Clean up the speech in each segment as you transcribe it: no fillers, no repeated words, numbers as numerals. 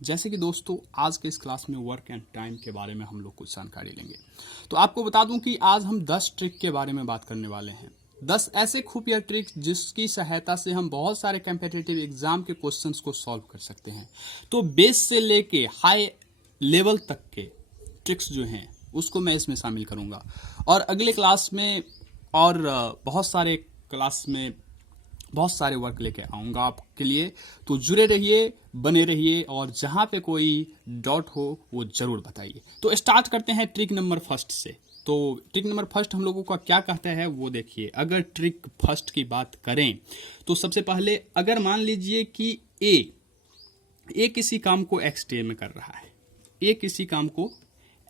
जैसे कि दोस्तों आज के इस क्लास में वर्क एंड टाइम के बारे में हम लोग कुछ जानकारी लेंगे। तो आपको बता दूं कि आज हम 10 ट्रिक के बारे में बात करने वाले हैं। 10 ऐसे खुफिया ट्रिक जिसकी सहायता से हम बहुत सारे कॉम्पिटिटिव एग्जाम के क्वेश्चंस को सॉल्व कर सकते हैं। तो बेस से लेके हाई लेवल तक के ट्रिक्स जो हैं उसको मैं इसमें शामिल करूंगा और अगले क्लास में और बहुत सारे क्लास में बहुत सारे वर्क लेके आऊंगा आपके लिए। तो जुड़े रहिए, बने रहिए और जहां पे कोई डाउट हो वो जरूर बताइए। तो स्टार्ट करते हैं ट्रिक नंबर फर्स्ट से। तो ट्रिक नंबर फर्स्ट हम लोगों का क्या कहता है वो देखिए। अगर ट्रिक फर्स्ट की बात करें तो सबसे पहले अगर मान लीजिए कि ए किसी काम को एक्स डे में कर रहा है, ए किसी काम को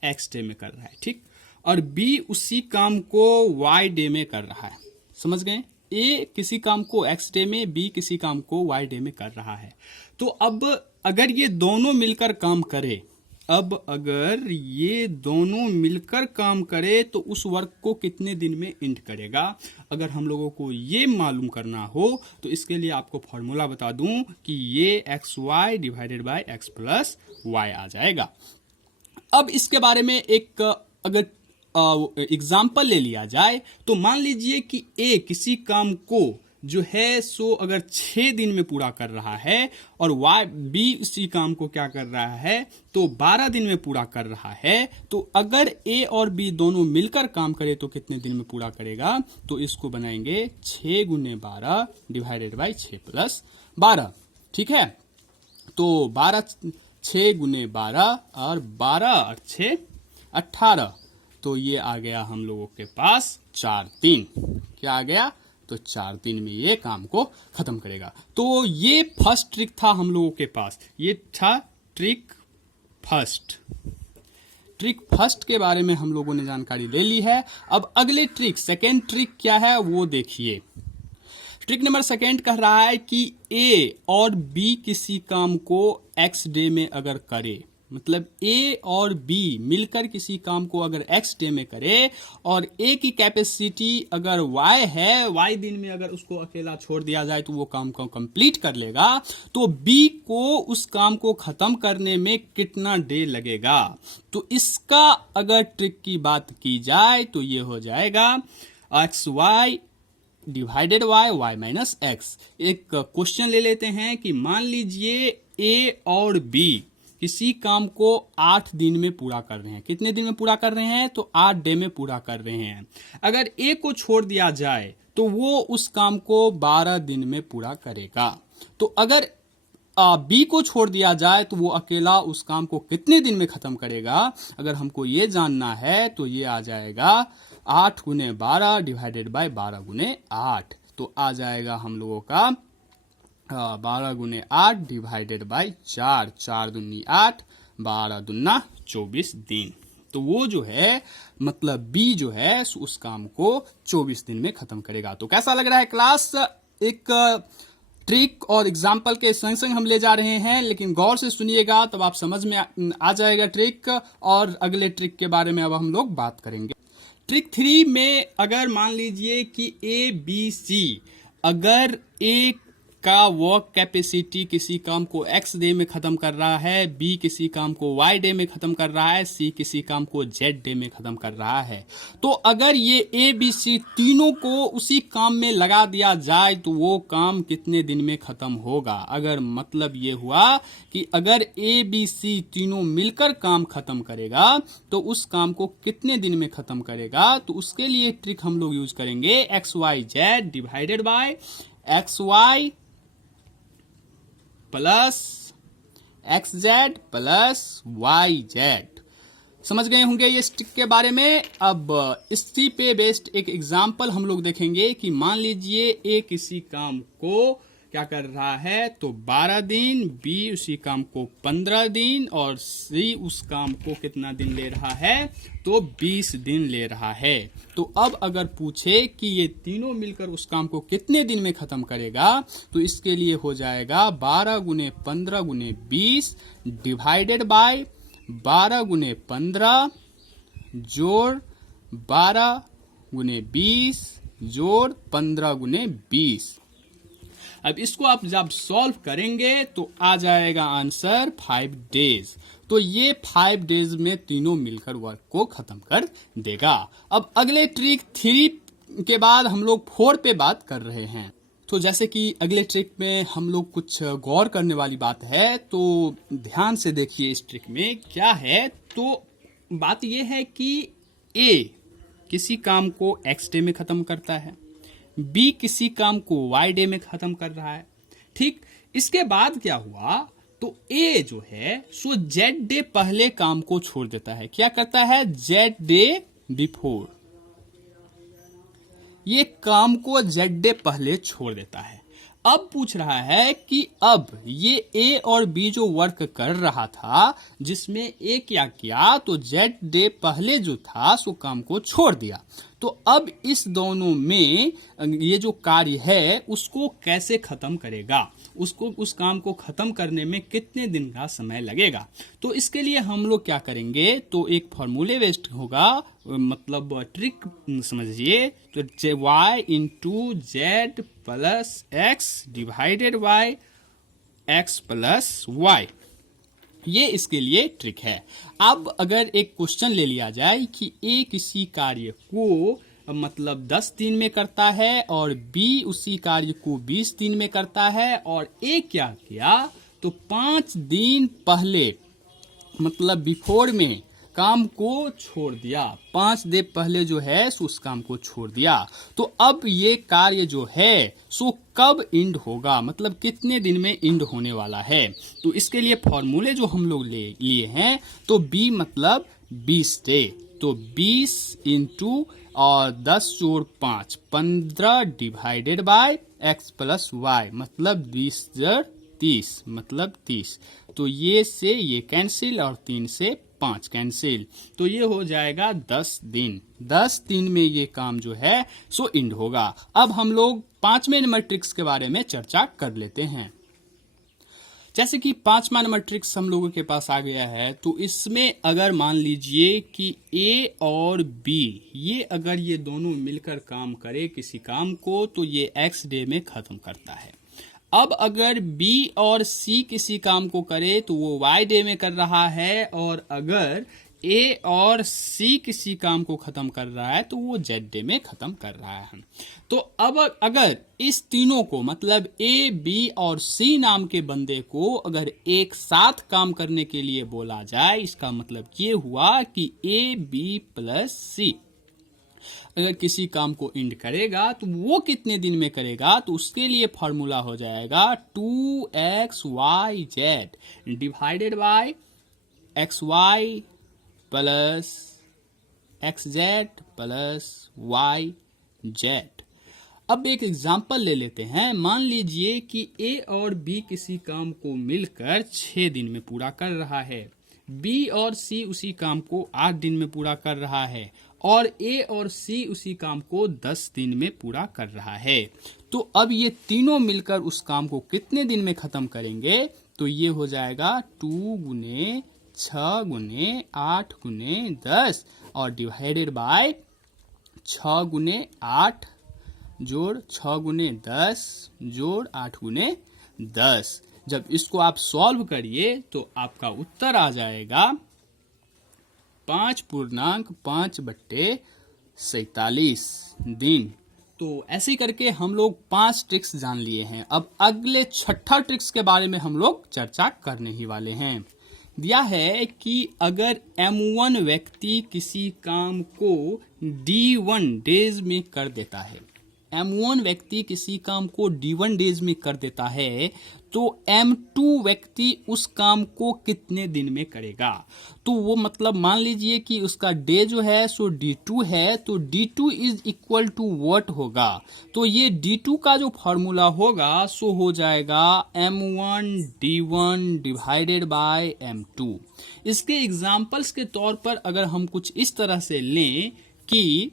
एक्स डे में कर रहा है, ठीक, और बी उसी काम को वाई डे में कर रहा है। समझ गए? ए किसी काम को एक्स डे में, बी किसी काम को वाई डे में कर रहा है। तो अब अगर ये दोनों मिलकर काम करे, तो उस वर्क को कितने दिन में एंड करेगा। अगर हम लोगों को ये मालूम करना हो तो इसके लिए आपको फॉर्मूला बता दूं कि ये x Y divided by x plus y आ जाएगा। अब इसके बारे में एक अगर एग्जाम्पल ले लिया जाए तो मान लीजिए कि ए किसी काम को जो है सो अगर 6 दिन में पूरा कर रहा है और वाई बी इसी काम को क्या कर रहा है तो 12 दिन में पूरा कर रहा है। तो अगर ए और बी दोनों मिलकर काम करे तो कितने दिन में पूरा करेगा। तो इसको बनाएंगे 6 गुने 12 डिवाइडेड बाई 6 प्लस 12, ठीक है। तो 6 गुने 12 और 12 और 6 18। तो ये आ गया हम लोगों के पास 4 दिन। क्या आ गया? तो 4 दिन में ये काम को खत्म करेगा। तो ये फर्स्ट ट्रिक था हम लोगों के पास। ये था ट्रिक फर्स्ट। ट्रिक फर्स्ट के बारे में हम लोगों ने जानकारी ले ली है। अब अगले ट्रिक सेकेंड ट्रिक क्या है वो देखिए। ट्रिक नंबर सेकेंड कह रहा है कि ए और बी किसी काम को एक्स डे में अगर करे, मतलब ए और बी मिलकर किसी काम को अगर एक्स डे में करे और ए की कैपेसिटी अगर वाई है, वाई दिन में अगर उसको अकेला छोड़ दिया जाए तो वो काम को कंप्लीट कर लेगा। तो बी को उस काम को खत्म करने में कितना डे लगेगा। तो इसका अगर ट्रिक की बात की जाए तो ये हो जाएगा X Y divided Y Y minus X. एक क्वेश्चन ले लेते हैं कि मान लीजिए ए और बी किसी काम को 8 दिन में पूरा कर रहे हैं। कितने दिन में पूरा कर रहे हैं? तो 8 डे में पूरा कर रहे हैं। अगर ए को छोड़ दिया जाए तो वो उस काम को 12 दिन में पूरा करेगा। तो अगर बी को छोड़ दिया जाए तो वो अकेला उस काम को कितने दिन में खत्म करेगा। अगर हमको ये जानना है तो ये आ जाएगा 8 गुने 12 डिवाइडेड बाय 12 गुने 8। तो आ जाएगा हम लोगों का 12 गुने 8 डिवाइडेड बाई 4, 4 दूनी 8, 12 दूना 24 दिन। तो वो जो है मतलब बी जो है उस काम को 24 दिन में खत्म करेगा। तो कैसा लग रहा है क्लास? एक ट्रिक और एग्जाम्पल के संग संग हम ले जा रहे हैं, लेकिन गौर से सुनिएगा तब आप समझ में आ जाएगा ट्रिक। और अगले ट्रिक के बारे में अब हम लोग बात करेंगे। ट्रिक 3 में अगर मान लीजिए कि ए बी सी अगर ए का वर्क कैपेसिटी किसी काम को एक्स डे में खत्म कर रहा है, बी किसी काम को वाई डे में खत्म कर रहा है, सी किसी काम को जेड डे में खत्म कर रहा है। तो अगर ये ए बी सी तीनों को उसी काम में लगा दिया जाए तो वो काम कितने दिन में खत्म होगा। अगर मतलब ये हुआ कि अगर ए बी सी तीनों मिलकर काम खत्म करेगा तो उस काम को कितने दिन में खत्म करेगा। तो उसके लिए ट्रिक हम लोग यूज करेंगे X Y Z divided by X Y plus X Z plus Y Z. समझ गए होंगे ये ट्रिक के बारे में। अब इसी पे बेस्ड एक एग्जाम्पल हम लोग देखेंगे कि मान लीजिए ए किसी काम को क्या कर रहा है तो 12 दिन, बी उसी काम को 15 दिन और सी उस काम को कितना दिन ले रहा है तो 20 दिन ले रहा है। तो अब अगर पूछे कि ये तीनों मिलकर उस काम को कितने दिन में खत्म करेगा तो इसके लिए हो जाएगा 12 गुने 15 गुने 20 डिवाइडेड बाय 12 गुने 15 जोड़ 12 गुने 20 जोड़ 15 गुने 20। अब इसको आप जब सॉल्व करेंगे तो आ जाएगा आंसर 5 डेज। तो ये 5 डेज में तीनों मिलकर वर्क को खत्म कर देगा। अब अगले ट्रिक 3 के बाद हम लोग 4 पे बात कर रहे हैं। तो जैसे कि अगले ट्रिक में हम लोग कुछ गौर करने वाली बात है, तो ध्यान से देखिए इस ट्रिक में क्या है। तो बात यह है कि ए किसी काम को एक्स डे में खत्म करता है, बी किसी काम को वाई डे में खत्म कर रहा है। ठीक, इसके बाद क्या हुआ, तो ए जो है सो जेड डे पहले काम को छोड़ देता है। क्या करता है, जेड डे बिफोर, ये काम को जेड डे पहले छोड़ देता है। अब पूछ रहा है कि अब ये ए और बी जो वर्क कर रहा था, जिसमें ए क्या किया, तो जेड डे पहले जो था सो काम को छोड़ दिया। तो अब इस दोनों में ये जो कार्य है उसको कैसे खत्म करेगा, उसको उस काम को खत्म करने में कितने दिन का समय लगेगा। तो इसके लिए हम लोग क्या करेंगे, तो एक फॉर्मूले वेस्ट होगा, मतलब ट्रिक समझिए। तो Y into Z plus X divided by x plus Y, ये इसके लिए ट्रिक है। अब अगर एक क्वेश्चन ले लिया जाए कि ए किसी कार्य को मतलब 10 दिन में करता है और बी उसी कार्य को 20 दिन में करता है, और ए क्या किया, तो 5 दिन पहले मतलब बिफोर में काम को छोड़ दिया, 5 दिन पहले जो है सो उस काम को छोड़ दिया। तो अब ये कार्य जो है सो कब इंड होगा, मतलब कितने दिन में इंड होने वाला है। तो इसके लिए फॉर्मूले जो हम लोग लिए हैं, तो बी मतलब 20 डे, तो 20 इंटू और 10 जोड़ 5 15 divided by x plus Y, मतलब 20 जड़ 30 मतलब 30। तो ये से ये कैंसिल और 3 से 5 कैंसिल, तो ये हो जाएगा 10 दिन। 10 दिन में ये काम जो है सो इंड होगा। अब हम लोग 5वें नंबर ट्रिक्स के बारे में चर्चा कर लेते हैं। जैसे कि 5वां नंबर ट्रिक्स हम लोगों के पास आ गया है, तो इसमें अगर मान लीजिए कि ए और बी ये अगर ये दोनों मिलकर काम करे किसी काम को, तो ये एक्स डे में खत्म करता है। अब अगर बी और सी किसी काम को करे तो वो वाई डे में कर रहा है, और अगर ए और सी किसी काम को खत्म कर रहा है तो वो जेड डे में खत्म कर रहा है। तो अब अगर इस तीनों को मतलब ए बी और सी नाम के बंदे को अगर एक साथ काम करने के लिए बोला जाए, इसका मतलब ये हुआ कि ए बी प्लस सी अगर किसी काम को इंड करेगा तो वो कितने दिन में करेगा, तो उसके लिए फॉर्मूला हो जाएगा 2xyz divided by xy plus xz plus yz। अब एक एग्जांपल ले लेते हैं। मान लीजिए कि ए और बी किसी काम को मिलकर 6 दिन में पूरा कर रहा है, बी और सी उसी काम को 8 दिन में पूरा कर रहा है, और ए और सी उसी काम को 10 दिन में पूरा कर रहा है। तो अब ये तीनों मिलकर उस काम को कितने दिन में खत्म करेंगे, तो ये हो जाएगा 2 गुने 6 गुने 8 गुने 10 और डिवाइडेड बाय 6 गुने 8 जोड़ 6 गुने 10 जोड़ 8 गुने 10। जब इसको आप सॉल्व करिए तो आपका उत्तर आ जाएगा 5.5/47 दिन। तो ऐसे ही करके हम लोग 5 ट्रिक्स जान लिए हैं। अब अगले 6ठा ट्रिक्स के बारे में हम लोग चर्चा करने ही वाले हैं। दिया है कि अगर M1 व्यक्ति किसी काम को D1 डेज में कर देता है, M1 व्यक्ति किसी काम को D1 डेज में कर देता है, तो M2 व्यक्ति उस काम को कितने दिन में करेगा। तो वो मतलब मान लीजिए कि उसका डे जो है सो D2 है, तो D2 is equal to what होगा, तो ये D2 का जो फॉर्मूला होगा सो हो जाएगा M1 D1 divided by M2। इसके एग्जाम्पल्स के तौर पर अगर हम कुछ इस तरह से लें कि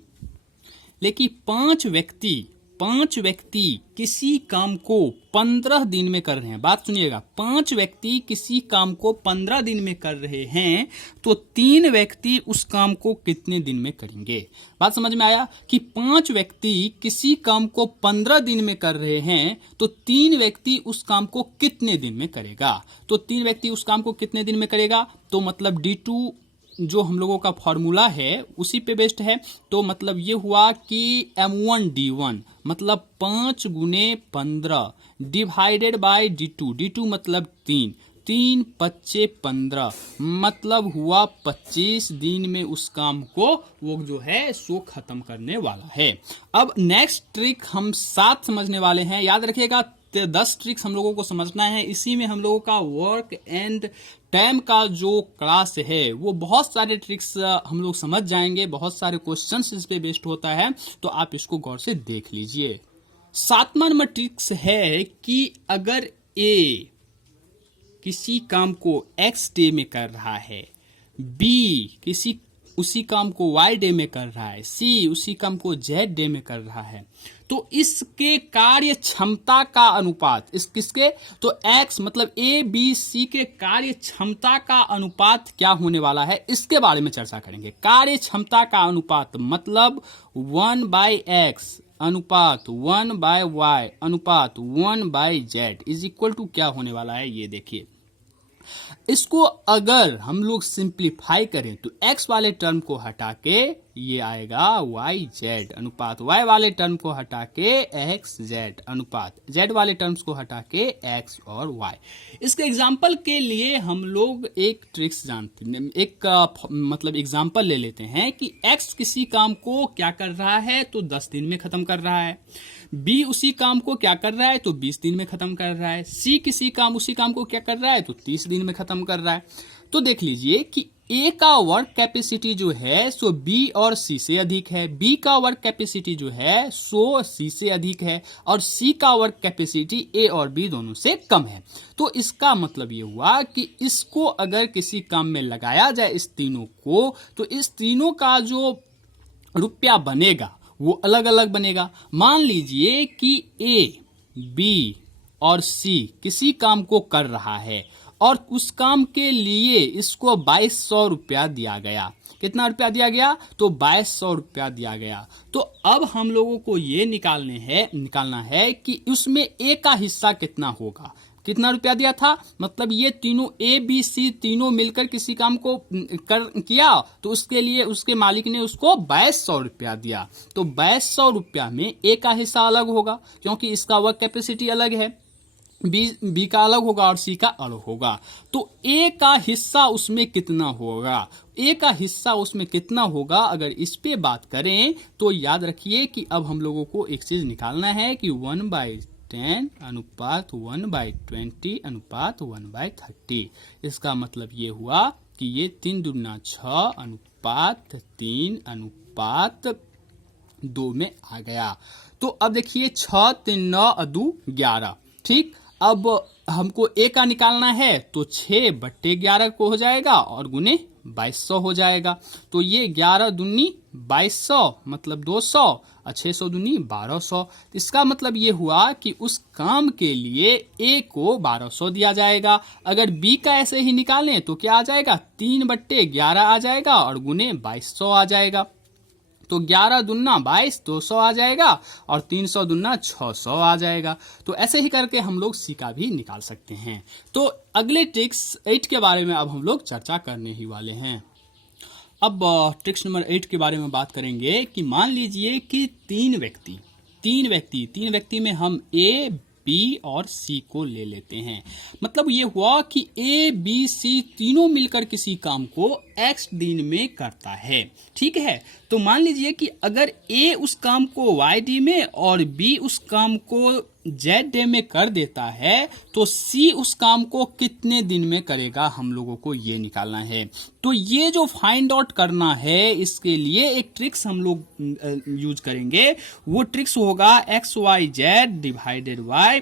5 व्यक्ति 5 व्यक्ति किसी काम को 15 दिन में कर रहे हैं, बात सुनिएगा, 5 व्यक्ति किसी काम को 15 दिन में कर रहे हैं तो 3 व्यक्ति उस काम को कितने दिन में करेंगे। बात समझ में आया कि 5 व्यक्ति किसी काम को 15 दिन में कर रहे हैं तो 3 व्यक्ति उस काम को कितने दिन में करेगा। तो 3 व्यक्ति उस काम को कितने दिन में करेगा, तो मतलब D2 जो हम लोगों का फॉर्मूला है उसी पे बेस्ड है। तो मतलब ये हुआ कि M1D1 मतलब 5 गुने 15 डिवाइडेड बाय D2 मतलब 3 5 15 मतलब हुआ 25 दिन में उस काम को वो जो है सो खत्म करने वाला है। अब नेक्स्ट ट्रिक हम साथ समझने वाले हैं, याद रखिएगा 10 ट्रिक्स हम लोगों को समझना है। इसी में हम लोगों का वर्क एंड टाइम का जो क्लास है वो बहुत सारे ट्रिक्स हम लोग समझ जाएंगे, बहुत सारे क्वेश्चंस इस पे बेस्ड होता है, तो आप इसको गौर से देख लीजिए। 7वां नंबर ट्रिक्स है कि अगर ए किसी काम को x डे में कर रहा है, b उसी काम को y डे में कर रहा है, c उसी काम को z डे में कर रहा है, तो इसके कार्य क्षमता का अनुपात किसके, तो x मतलब a b c के कार्य क्षमता का अनुपात क्या होने वाला है, इसके बारे में चर्चा करेंगे। कार्य क्षमता का अनुपात मतलब 1/x अनुपात 1/y अनुपात 1/z इज इक्वल टू क्या होने वाला है, ये देखिए। इसको अगर हम लोग सिंप्लीफाई करें तो x वाले टर्म को हटा के ये आएगा yz अनुपात y वाले टर्म को हटा के xz अनुपात z वाले टर्म्स को हटा के x और y। इसके एग्जाम्पल के लिए हम लोग एक ट्रिक्स जानते हैं, एक मतलब एग्जाम्पल ले लेते हैं कि x किसी काम को क्या कर रहा है तो 10 दिन में खत्म कर रहा है, B उसी काम को क्या कर रहा है तो 20 दिन में खत्म कर रहा है, C उसी काम को क्या कर रहा है तो 30 दिन में खत्म कर रहा है। तो देख लीजिए कि A का वर्क कैपेसिटी जो है सो B और C से अधिक है, B का वर्क कैपेसिटी जो है सो C से अधिक है और C का वर्क कैपेसिटी A और B दोनों से कम है। तो इसका मतलब ये हुआ कि इसको अगर किसी काम में लगाया जाए इस तीनों को, तो इस तीनों का जो रुपया बनेगा वो अलग अलग बनेगा। मान लीजिए कि A, B और C किसी काम को कर रहा है और उस काम के लिए इसको 2200 रुपया दिया गया। कितना रुपया दिया गया, तो 2200 रुपया दिया गया। तो अब हम लोगों को ये निकालना है कि उसमें A का हिस्सा कितना होगा। कितना रुपया दिया था, मतलब ये तीनों A B C तीनों मिलकर किसी काम को किया तो उसके लिए उसके मालिक ने उसको 2200 रुपया दिया। तो 2200 रुपया में A का हिस्सा अलग होगा क्योंकि इसका वर्क कैपेसिटी अलग है, B का अलग होगा और C का अलग होगा। तो A का हिस्सा उसमें कितना होगा, A का हिस्सा उसमें कितना होगा, अगर इस पे बात करें तो याद रखिए कि अब हम लोगों को एक चीज निकालना है कि 1/10 अनुपात 1/20 अनुपात 1/30। इसका मतलब ये हुआ कि ये 3 दूना 6 अनुपात 3 अनुपात 2 में आ गया। तो अब देखिए 6 3 9 2 11, ठीक। अब हमको A का निकालना है तो 6/11 को हो जाएगा और गुने 2200 हो जाएगा। तो ये 11 दूनी 2200 मतलब 200 और 600 दूनी 1200। इसका मतलब ये हुआ कि उस काम के लिए A को 1200 दिया जाएगा। अगर B का ऐसे ही निकालें तो क्या आ जाएगा, 3/11 आ जाएगा और गुने 2200 आ जाएगा। तो 11 दूना 22 200 आ जाएगा और 300 दूना 600 आ जाएगा। तो ऐसे ही करके हम लोग C का भी निकाल सकते हैं। तो अगले ट्रिक्स 8 के बारे में अब हम लोग चर्चा करने ही वाले हैं। अब ट्रिक्स नंबर 8 के बारे में बात करेंगे कि मान लीजिए कि तीन व्यक्ति में हम A B और C को ले लेते हैं। मतलब ये हुआ कि A B C तीनों मिलकर किसी काम को X दिन में करता है, ठीक है। तो मान लीजिए कि अगर A उस काम को Y डे में और B उस काम को Z डे में कर देता है तो C उस काम को कितने दिन में करेगा, हम लोगों को ये निकालना है। तो ये जो फाइंड आउट करना है इसके लिए एक ट्रिक्स हम लोग यूज करेंगे। वो ट्रिक्स होगा XYZ डिवाइडेड बाय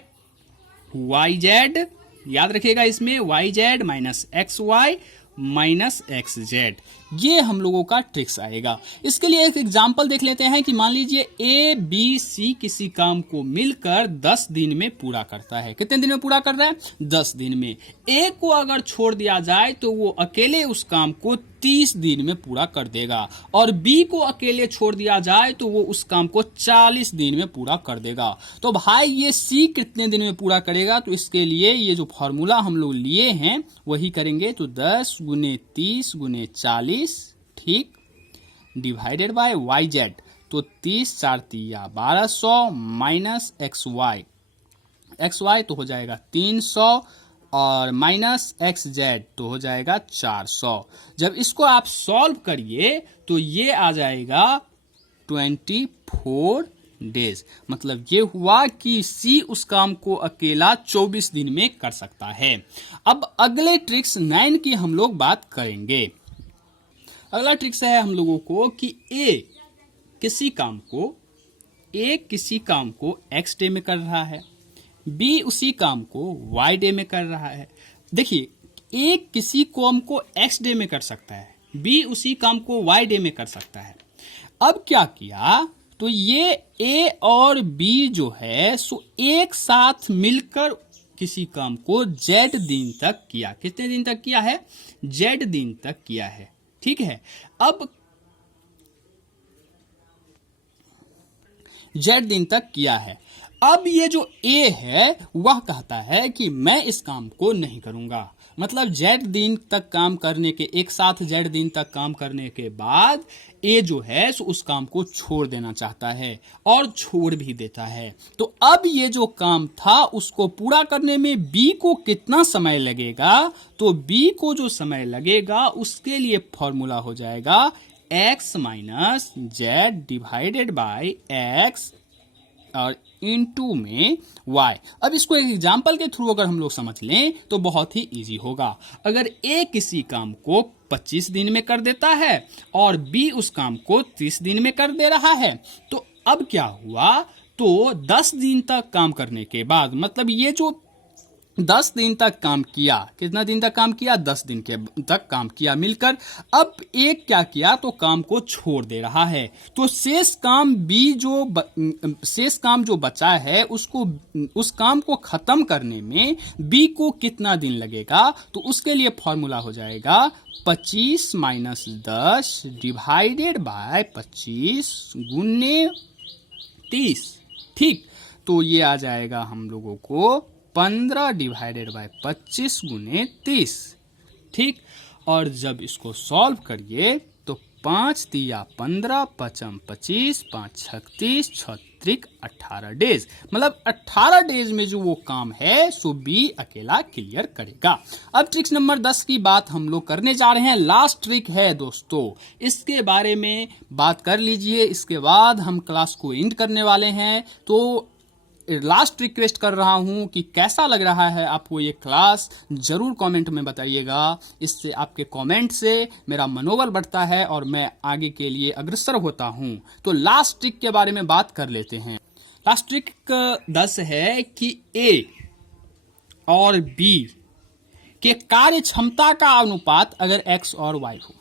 YZ। याद रखिएगा इसमें YZ minus XY minus XZ। ये हम लोगों का ट्रिक्स आएगा। इसके लिए एक एग्जांपल देख लेते हैं कि मान लीजिए ए बी सी किसी काम को मिलकर 10 दिन में पूरा करता है। कितने दिन में पूरा कर रहा है? 10 दिन में। ए को अगर छोड़ दिया जाए तो वो अकेले उस काम को 30 दिन में पूरा कर देगा, और बी को अकेले छोड़ दिया जाए तो वो उस काम को 40 दिन में पूरा कर देगा। तो भाई ये सी कितने दिन में पूरा करेगा? तो इसके लिए ये जो फॉर्मूला हम लोग लिए हैं वही करेंगे। तो 10 गुने 30 गुने 40, ठीक, डिवाइडेड बाय वाई जेड। तो 30 4 तिया 1200 माइनस एक्स वाई तो हो जाएगा 300 और माइनस एक्स जेड तो हो जाएगा 400। जब इसको आप सॉल्व करिए तो ये आ जाएगा 24 डेज। मतलब ये हुआ कि सी उस काम को अकेला 24 दिन में कर सकता है। अब अगले ट्रिक्स 9 की हम लोग बात करेंगे। अगला ट्रिक्स है हम लोगों को कि ए किसी काम को एक्स डे में कर रहा है, बी उसी काम को वाई डे में कर रहा है। देखिए, ए किसी काम को एक्स डे में कर सकता है, बी उसी काम को वाई डे में कर सकता है। अब क्या किया, तो ये ए और बी जो है सो एक साथ मिलकर किसी काम को जेड दिन तक किया। कितने दिन तक किया है? जेड दिन तक किया है, ठीक है। अब जेड दिन तक किया है। अब ये जो ए है वह कहता है कि मैं इस काम को नहीं करूंगा। मतलब जेड दिन तक काम करने के, एक साथ जेड दिन तक काम करने के बाद ए जो है सो उस काम को छोड़ देना चाहता है और छोड़ भी देता है। तो अब ये जो काम था उसको पूरा करने में बी को कितना समय लगेगा? तो बी को जो समय लगेगा उसके लिए फॉर्मूला हो जाएगा x minus Z divided by x और इनटू में y। अब इसको एक एग्जांपल के थ्रू अगर हम लोग समझ लें तो बहुत ही इजी होगा। अगर a किसी काम को 25 दिन में कर देता है और b उस काम को 30 दिन में कर दे रहा है, तो अब क्या हुआ, तो 10 दिन तक काम करने के बाद, मतलब ये जो 10 दिन तक काम किया, कितना दिन तक काम किया? 10 दिन के तक काम किया मिलकर। अब एक क्या किया, तो काम को छोड़ दे रहा है। तो शेष काम जो बचा है उसको, उस काम को खत्म करने में बी को कितना दिन लगेगा? तो उसके लिए फॉर्मूला हो जाएगा 25 माइनस 10 डिवाइडेड बाय 25 गुने 30, ठीक। तो ये आ जाएगा हम लोगों को 15 डिवाइडेड बाय 25 गुने 30, ठीक। और जब इसको सॉल्व करिए तो 5 तिया 15 पचम 25 5 36 36 18 डेज। मतलब 18 डेज में जो वो काम है सो बी अकेला क्लियर करेगा। अब ट्रिक्स नंबर 10 की बात हम लोग करने जा रहे हैं। लास्ट ट्रिक है दोस्तों, इसके बारे में बात कर लीजिए, इसके बाद हम क्लास को एंड करने वाले हैं। तो लास्ट रिक्वेस्ट कर रहा हूं कि कैसा लग रहा है आपको ये क्लास, जरूर कमेंट में बताइएगा। इससे, आपके कमेंट से मेरा मनोबल बढ़ता है और मैं आगे के लिए अग्रसर होता हूं। तो लास्ट ट्रिक के बारे में बात कर लेते हैं। लास्ट ट्रिक 10 है कि ए और बी के कार्य क्षमता का अनुपात अगर एक्स और वाई हो,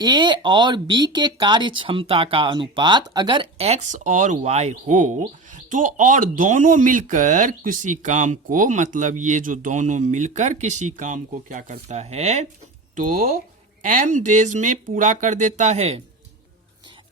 ए और बी के कार्य क्षमता का अनुपात अगर एक्स और वाई हो, तो और दोनों मिलकर किसी काम को, मतलब ये जो दोनों मिलकर किसी काम को क्या करता है, तो m डेज में पूरा कर देता है।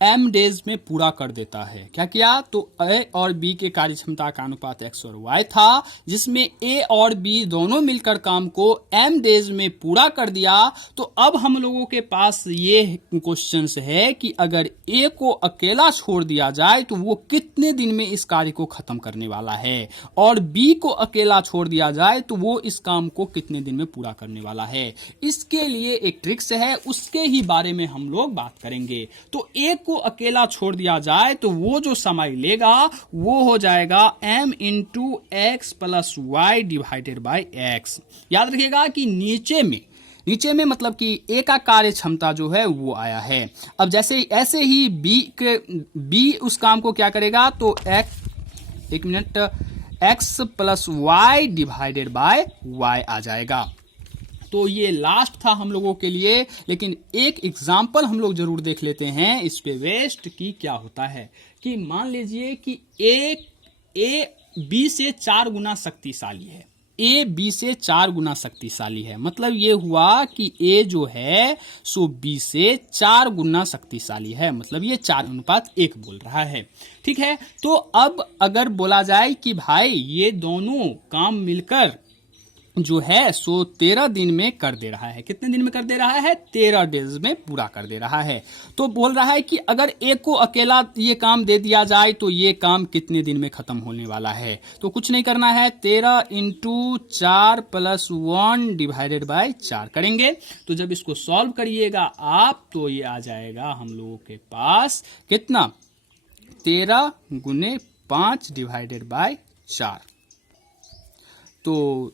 m डेज में पूरा कर देता है। क्या किया, तो a और b के कार्य क्षमता का अनुपात x और y था, जिसमें a और b दोनों मिलकर काम को m डेज में पूरा कर दिया। तो अब हम लोगों के पास ये क्वेश्चन है कि अगर a को अकेला छोड़ दिया जाए तो वो कितने दिन में इस कार्य को खत्म करने वाला है, और b को अकेला छोड़ दिया जाए तो वो इस काम को कितने दिन में पूरा करने वाला है। इसके लिए एक ट्रिक्स है, उसके ही बारे में हम लोग बात करेंगे। तो a को अकेला छोड़ दिया जाए तो वो जो समय लेगा वो हो जाएगा m into X plus Y divided by X. याद रखिएगा कि नीचे में मतलब कि ए का कार्य क्षमता जो है वो आया है। अब जैसे ऐसे ही बी उस काम को क्या करेगा, तो x plus Y divided by y आ जाएगा। तो ये लास्ट था हम लोगों के लिए, लेकिन एक एग्जाम्पल हम लोग जरूर देख लेते हैं इस पे वेस्ट की क्या होता है। कि मान लीजिए कि ए बी से 4 गुना शक्तिशाली है, ए बी से 4 गुना शक्तिशाली है। मतलब ये हुआ कि ए जो है सो बी से 4 गुना शक्तिशाली है, मतलब ये 4:1 बोल रहा है। ठीक है, तो अब अगर बोला जाए कि भाई ये दोनों काम मिलकर जो है सो 13 दिन में कर दे रहा है। कितने दिन में कर दे रहा है? 13 डेज में पूरा कर दे रहा है। तो बोल रहा है कि अगर ए को अकेला ये काम दे दिया जाए तो ये काम कितने दिन में खत्म होने वाला है? तो कुछ नहीं करना है, 13 × 4 + 1 डिवाइडेड बाय 4 करेंगे। तो जब इसको सॉल्व करिएगा आप तो ये आ जाएगा हम लोगों के पास कितना, 13 × 5 डिवाइडेड बाय 4। तो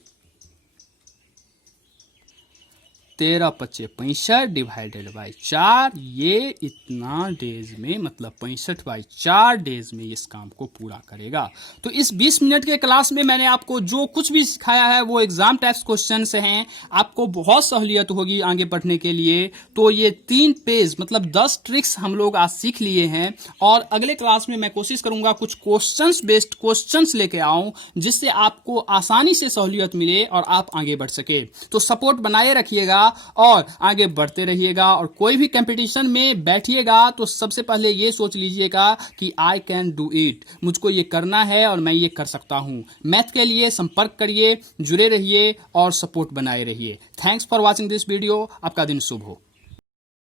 13×5 = 65 डिवाइडेड बाय 4, ये इतना डेज में मतलब 65/4 डेज में इस काम को पूरा करेगा। तो इस 20 मिनट के क्लास में मैंने आपको जो कुछ भी सिखाया है वो एग्जाम टाइप्स क्वेश्चन से हैं, आपको बहुत सहूलियत होगी आगे बढ़ने के लिए। तो ये 3 पेज मतलब 10 ट्रिक्स हम लोग आज सीख लिए हैं, और अगले क्लास में मैं कोशिश करूंगा कुछ क्वेश्चंस बेस्ड क्वेश्चंस लेके आऊं जिससे आपको आसानी से सहूलियत मिले और आप आगे बढ़ सके। तो सपोर्ट बनाए रखिएगा और आगे बढ़ते रहिएगा, और कोई भी कंपटीशन में बैठिएगा तो सबसे पहले ये सोच लीजिएगा कि आई कैन डू इट, मुझको ये करना है और मैं ये कर सकता हूं। मैथ के लिए संपर्क करिए, जुड़े रहिए और सपोर्ट बनाए रहिए। Thanks for watching this video. आपका दिन शुभ हो।